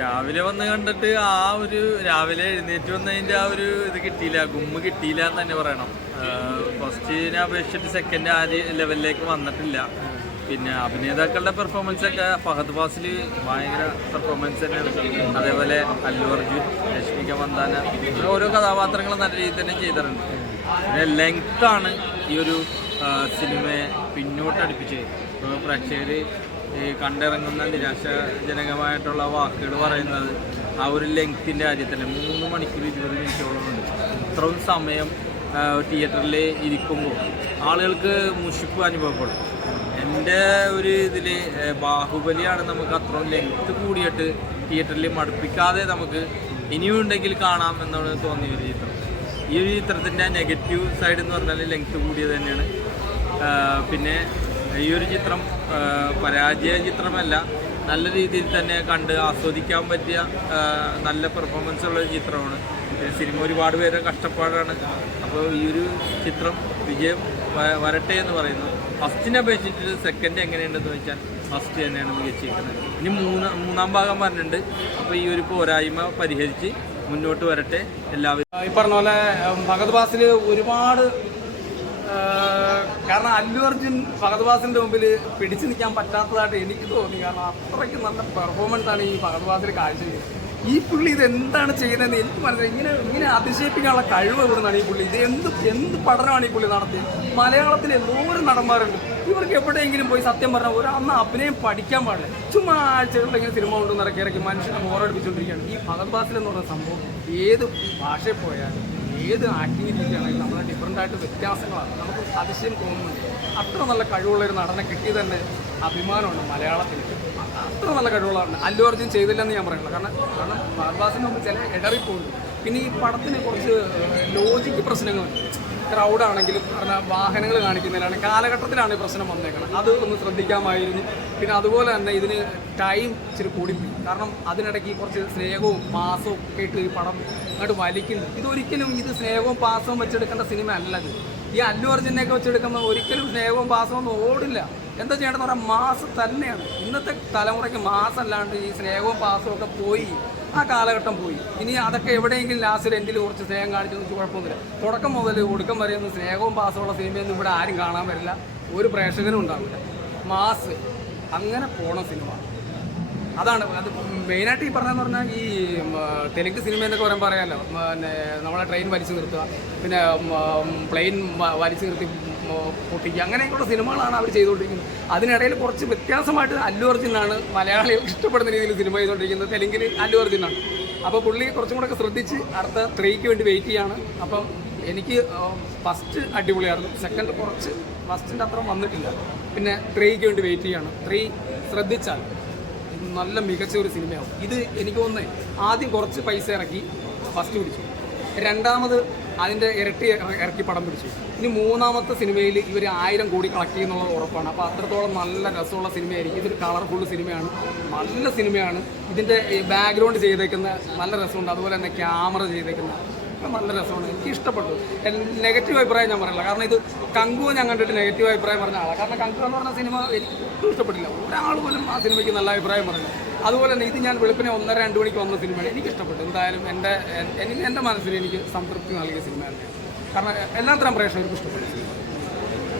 രാവിലെ വന്ന് കണ്ടിട്ട് രാവിലെ എഴുന്നേറ്റ് വന്നതിൻ്റെ ഇത് കിട്ടിയില്ല, ഗുമ്മ് കിട്ടിയില്ല എന്ന് തന്നെ പറയണം. ഫസ്റ്റിനെ അപേക്ഷിച്ചിട്ട് സെക്കൻഡ് ലെവലിലേക്ക് വന്നിട്ടില്ല. പിന്നെ അഭിനേതാക്കളുടെ പെർഫോമൻസ് ഒക്കെ ഫഹദ് ഫാസിൽ ഭയങ്കര പെർഫോമൻസ് തന്നെയാണ്. അതേപോലെ അല്ലു അർജുൻ, രശ്മിക മന്ദാന, ഓരോ കഥാപാത്രങ്ങളും നല്ല രീതിയിൽ തന്നെ ചെയ്തിട്ടുണ്ട്. പിന്നെ ലെങ്താണ് ഈ ഒരു സിനിമയെ പിന്നോട്ടടുപ്പിച്ച് പ്രേക്ഷകർ കണ്ടിറങ്ങുന്ന നിരാശാജനകമായിട്ടുള്ള വാക്കുകൾ പറയുന്നത് ആ ഒരു ലെങ്ത്തിൻ്റെ കാര്യത്തിൽ 3 മണിക്കൂർ 20 മിനിറ്റോളം ഉണ്ട്. ഇത്രയും സമയം തിയേറ്ററിൽ ഇരിക്കുമ്പോൾ ആളുകൾക്ക് മുഷിപ്പ് അനുഭവപ്പെടും. എൻ്റെ ഒരു ഇതിൽ ബാഹുബലിയാണ് നമുക്ക് അത്രയും ലെങ്ത്ത് കൂടിയിട്ട് തിയേറ്ററിൽ മടുപ്പിക്കാതെ നമുക്ക് ഇനിയും ഉണ്ടെങ്കിൽ കാണാം എന്നാണ് തോന്നിയ ഒരു ചിത്രം. ഈ ഒരു ചിത്രത്തിൻ്റെ നെഗറ്റീവ് സൈഡ് എന്ന് പറഞ്ഞാൽ ലെങ്ത്ത് കൂടിയത് തന്നെയാണ്. പിന്നെ ഈ ഒരു ചിത്രം പരാജയ ചിത്രമല്ല, നല്ല രീതിയിൽ തന്നെ കണ്ട് ആസ്വദിക്കാൻ പറ്റിയ നല്ല പെർഫോമൻസ് ഉള്ള ഒരു ചിത്രമാണ്. സിനിമ ഒരുപാട് പേരുടെ കഷ്ടപ്പാടാണ്. അപ്പോൾ ഈ ഒരു ചിത്രം വിജയം വരട്ടെ എന്ന് പറയുന്നു. ഫസ്റ്റിനെ അപേക്ഷിച്ചിട്ട് സെക്കൻഡ് എങ്ങനെയുണ്ടെന്ന് വെച്ചാൽ ഫസ്റ്റ് തന്നെയാണ് മികച്ചിരിക്കുന്നത്. ഇനി മൂന്നാം ഭാഗം പറഞ്ഞിട്ടുണ്ട്. അപ്പോൾ ഈ ഒരു പോരായ്മ പരിഹരിച്ച് മുന്നോട്ട് വരട്ടെ എല്ലാവരും. ഈ പറഞ്ഞ പോലെ ഫഹദ് ഫാസിൽ ഒരുപാട്, കാരണം അല്ലു അർജുൻ ഫഹദ് ഫാസിൻ്റെ മുമ്പിൽ പിടിച്ചു നിൽക്കാൻ പറ്റാത്തതായിട്ട് എനിക്ക് തോന്നി. കാരണം അത്രയ്ക്ക് നല്ല പെർഫോമൻസ് ആണ് ഈ ഫഹദ് ഫാസിൽ കാഴ്ചവെക്കുന്നത്. ഈ പുള്ളി ഇത് എന്താണ് ചെയ്യുന്നതെന്ന് എനിക്ക് മനസ്സിലായി. ഇങ്ങനെ അതിശയിപ്പിക്കാനുള്ള കഴിവ് ഇവിടുന്നാണ് ഈ പുള്ളി. ഇത് എന്ത് പഠനമാണ് ഈ പുള്ളി നടത്തിയത്. മലയാളത്തിൽ എന്തോരം നടന്മാരുണ്ട്. ഇവർക്ക് എവിടെയെങ്കിലും പോയി സത്യം പറഞ്ഞാൽ അന്ന് അഭിനയം പഠിക്കാൻ പാടില്ല. ചുമ്മാ ആഴ്ചകളിൽ ഇങ്ങനെ സിനിമ കൊണ്ടുവന്ന് ഇറക്കി മനുഷ്യനെ ബോറടിപ്പിച്ചുകൊണ്ടിരിക്കുകയാണ്. ഈ ഫഹദ് ഫാസിൽ എന്ന് പറയുന്ന സംഭവം ഏത് ഭാഷയിൽ പോയാലും ഏത് ആക്ടിങ് രീതിയാണെങ്കിലും നമ്മളെ ഡിഫറൻ്റ് ആയിട്ട് വ്യത്യാസങ്ങളാണ്. നമുക്ക് അതിശയം തോന്നുന്നുണ്ട്. അത്ര നല്ല കഴിവുള്ളൊരു നടനെ കിട്ടി തന്നെ അഭിമാനമുണ്ട് മലയാളത്തിൽ. അത്ര നല്ല കഴിവുള്ളതാണ്. അല്ലു അർജുൻ ചെയ്തില്ലെന്ന് ഞാൻ പറയുള്ളൂ. കാരണം ഫഹദ് ഫാസിന് മുമ്പ് ചില ഇടറിപ്പോണ്ട്. പിന്നെ ഈ പടത്തിന് കുറച്ച് ലോജിക്ക് പ്രശ്നങ്ങളുണ്ട്. ക്രൗഡാണെങ്കിലും പറഞ്ഞാൽ വാഹനങ്ങൾ കാണിക്കുന്നതിലാണ് കാലഘട്ടത്തിലാണ് ഈ പ്രശ്നം വന്നേക്കുന്നത്. അത് ഒന്ന് ശ്രദ്ധിക്കാമായിരുന്നു. പിന്നെ അതുപോലെ തന്നെ ഇതിന് ടൈം ഇച്ചിരി കൂടിപ്പോയി. കാരണം അതിനിടയ്ക്ക് കുറച്ച് സ്നേഹവും പാസവും ഒക്കെ ഇട്ട് ഈ പടം അങ്ങോട്ട് വലിക്കുന്നുണ്ട്. ഇതൊരിക്കലും സ്നേഹവും പാസവും വെച്ചെടുക്കേണ്ട സിനിമ അല്ലത്. ഈ അല്ലു അർജുനെയൊക്കെ വെച്ചെടുക്കുമ്പോൾ ഒരിക്കലും സ്നേഹവും പാസവും ഒന്നും ഓടില്ല. എന്താ ചെയ്യേണ്ടതെന്ന് പറഞ്ഞാൽ മാസ് തന്നെയാണ്. ഇന്നത്തെ തലമുറയ്ക്ക് മാസമല്ലാണ്ട് ഈ സ്നേഹവും പാസവും ഒക്കെ പോയി. ആ കാലഘട്ടം പോയി. ഇനി അതൊക്കെ എവിടെയെങ്കിലും ലാസ്റ്റ് എൻഡിൽ കുറച്ച് സ്നേഹം കാണിച്ചൊന്നും കുഴപ്പമൊന്നുമില്ല. തുടക്കം മുതൽ ഒടുക്കം വരെയൊന്നും സ്നേഹവും പാസമുള്ള സിനിമയൊന്നും ഇവിടെ ആരും കാണാൻ വരില്ല. ഒരു പ്രേക്ഷകനും ഉണ്ടാവില്ല. മാസ് അങ്ങനെ പോണ സിനിമ അതാണ്. അത് മെയിനായിട്ട് ഈ പറഞ്ഞതെന്ന് പറഞ്ഞാൽ ഈ തെലുങ്ക് സിനിമ എന്നൊക്കെ പറയുമ്പോൾ അറിയാമല്ലോ, പിന്നെ നമ്മളെ ട്രെയിൻ വലിച്ചു നിർത്തുക, പിന്നെ പ്ലെയിൻ വലിച്ചു നിർത്തി പൊട്ടിക്കുക, അങ്ങനെയൊക്കെയുള്ള സിനിമകളാണ് അവർ ചെയ്തുകൊണ്ടിരിക്കുന്നത്. അതിനിടയിൽ കുറച്ച് വ്യത്യാസമായിട്ട് അല്ലു അർജുനാണ് മലയാളികൾ ഇഷ്ടപ്പെടുന്ന രീതിയിൽ സിനിമ ചെയ്തുകൊണ്ടിരിക്കുന്നത്. തെലുങ്കിൽ അല്ലു അർജുനാണ്. അപ്പോൾ പുള്ളി കുറച്ചും കൂടെ ഒക്കെ ശ്രദ്ധിച്ച് അടുത്ത 3ക്ക് വേണ്ടി വെയിറ്റ് ചെയ്യാണ്. അപ്പം എനിക്ക് ഫസ്റ്റ് അടിപൊളിയായിരുന്നു. സെക്കൻഡ് കുറച്ച് ഫസ്റ്റിൻ്റെ അത്ര വന്നിട്ടില്ല. പിന്നെ 3ക്ക് വേണ്ടി വെയിറ്റ് ചെയ്യാണ്. 3 ശ്രദ്ധിച്ചാൽ നല്ല മികച്ച ഒരു സിനിമയാവും. ഇത് എനിക്ക് തോന്നുന്നത് ആദ്യം കുറച്ച് പൈസ ഇറക്കി ഫസ്റ്റ് പിടിച്ചു, രണ്ടാമത് അതിൻ്റെ ഇറക്കി പടം പിടിച്ചു. ഇനി മൂന്നാമത്തെ സിനിമയിൽ ഇവർ 1000 കോടി കളക്ട് ചെയ്യുന്നുള്ളത് ഉറപ്പാണ്. അപ്പോൾ അത്രത്തോളം നല്ല രസമുള്ള സിനിമയായിരിക്കും. ഇതൊരു കളർഫുൾ സിനിമയാണ്, നല്ല സിനിമയാണ്. ഇതിൻ്റെ ബാക്ക്ഗ്രൗണ്ട് ചെയ്തേക്കുന്ന നല്ല രസമുണ്ട്. അതുപോലെ തന്നെ ക്യാമറ ചെയ്തേക്കുന്ന നല്ല രസമാണ്. എനിക്ക് ഇഷ്ടപ്പെട്ടു. നെഗറ്റീവ് അഭിപ്രായം ഞാൻ പറയില്ല. കാരണം ഇത് കങ്കുവ ഞാൻ കണ്ടിട്ട് നെഗറ്റീവ് അഭിപ്രായം പറഞ്ഞ ആളാണ്. കാരണം കങ്കു എന്ന് പറഞ്ഞ സിനിമ എനിക്ക് ഒട്ടും ഇഷ്ടപ്പെട്ടില്ല. ഒരാൾ പോലും ആ സിനിമയ്ക്ക് നല്ല അഭിപ്രായം പറഞ്ഞില്ല. അതുപോലെ തന്നെ ഇത് ഞാൻ വെളുപ്പിനെ 1:30-2 മണിക്ക് വന്ന സിനിമയാണ്. എനിക്ക് ഇഷ്ടപ്പെട്ടു. എന്തായാലും എൻ്റെ മനസ്സിൽ എനിക്ക് സംതൃപ്തി നൽകിയ സിനിമ തന്നെയാണ്. കാരണം എല്ലാത്തരം പ്രേക്ഷകർക്കും ഇഷ്ടപ്പെട്ടു.